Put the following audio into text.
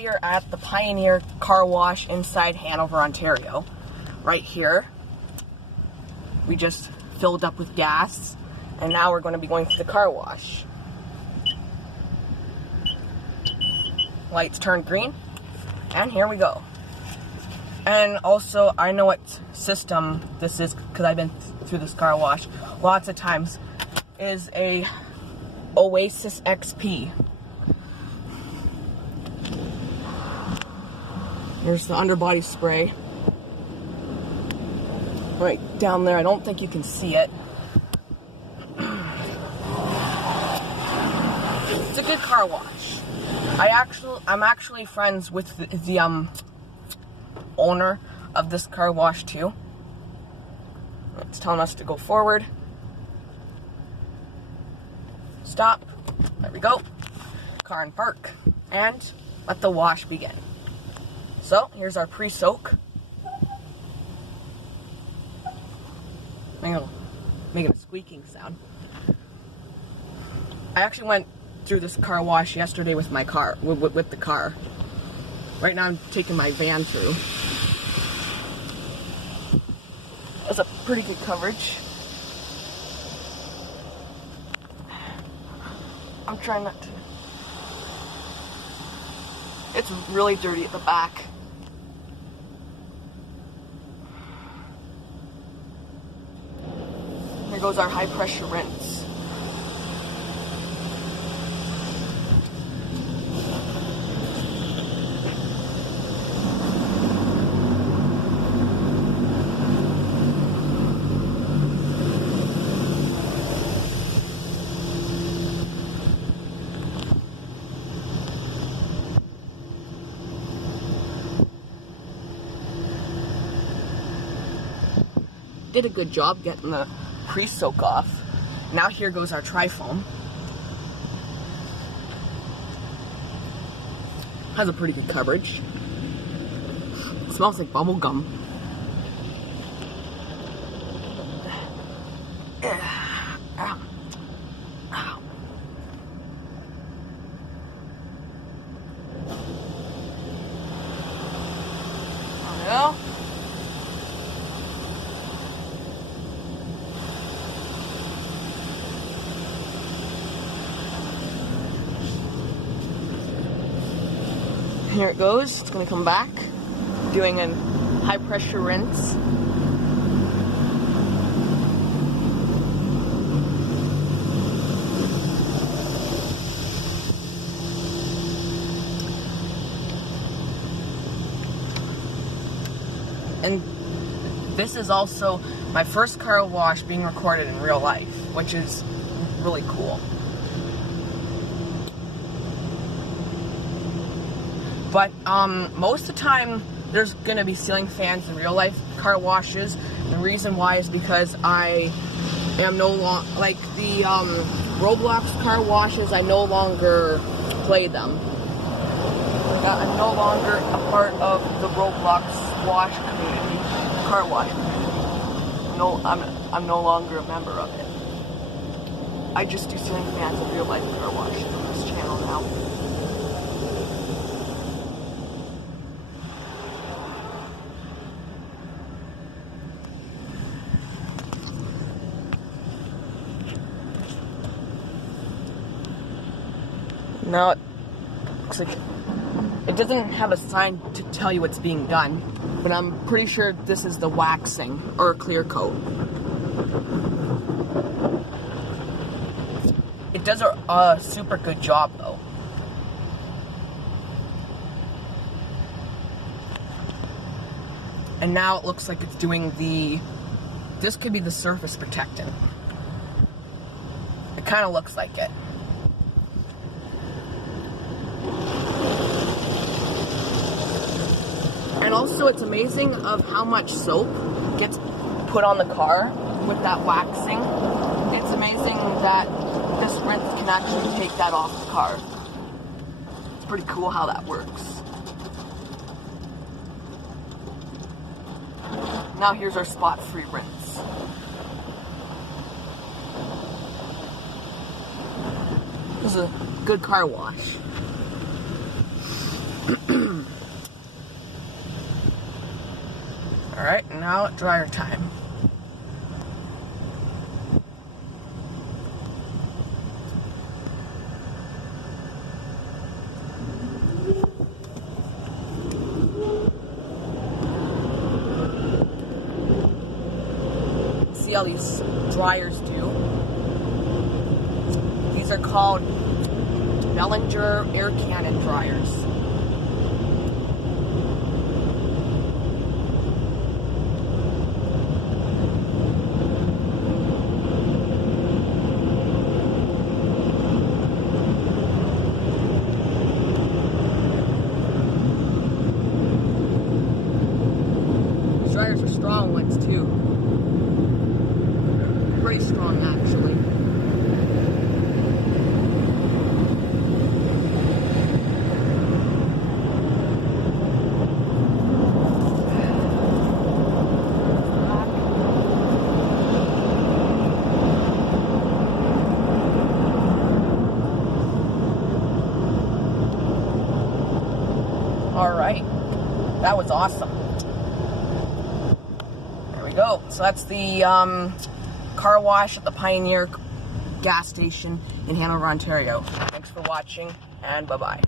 we are at the Pioneer car wash inside Hanover, Ontario. Right here. We just filled up with gas, and now we're going to be going to the car wash. Lights turn green, and here we go. And also, I know what system this is because I've been through this car wash lots of times. Is a Oasis XP. There's the underbody spray. Right down there. I don't think you can see it. It's a good car wash. I'm actually friends with the owner of this car wash too. It's telling us to go forward. Stop. There we go. Car and park. And let the wash begin. So, here's our pre-soak. Making a squeaking sound. I actually went through this car wash yesterday with my car, with the car. Right now I'm taking my van through. That's a pretty good coverage. I'm trying not to. It's really dirty at the back. Here goes our high pressure rinse. Did a good job getting the pre-soak off. Now here goes our tri-foam. Has a pretty good coverage. It smells like bubble gum. Well. Here it goes. It's going to come back, doing a high pressure rinse. And this is also my first car wash being recorded in real life, which is really cool. But most of the time, there's going to be ceiling fans in real life car washes. The reason why is because I am no longer, like the Roblox car washes, I no longer play them. I'm no longer a part of the Roblox wash community, car wash community. No, I'm no longer a member of it. I just do ceiling fans in real life car washes on this channel now. Now, it looks like it doesn't have a sign to tell you what's being done, but I'm pretty sure this is the waxing or clear coat. It does a super good job though. And now it looks like it's doing this could be the surface protectant. It kind of looks like it. And also, it's amazing of how much soap gets put on the car with that waxing. It's amazing that this rinse can actually take that off the car. It's pretty cool how that works. Now here's our spot-free rinse. This is a good car wash. Alright, now dryer time. See how these dryers do. These are called Bellinger air cannon dryers. These dryers are strong ones too. Pretty strong actually. All right, that was awesome. There we go. So that's the car wash at the Pioneer gas station in Hanover, Ontario. Thanks for watching, and bye-bye.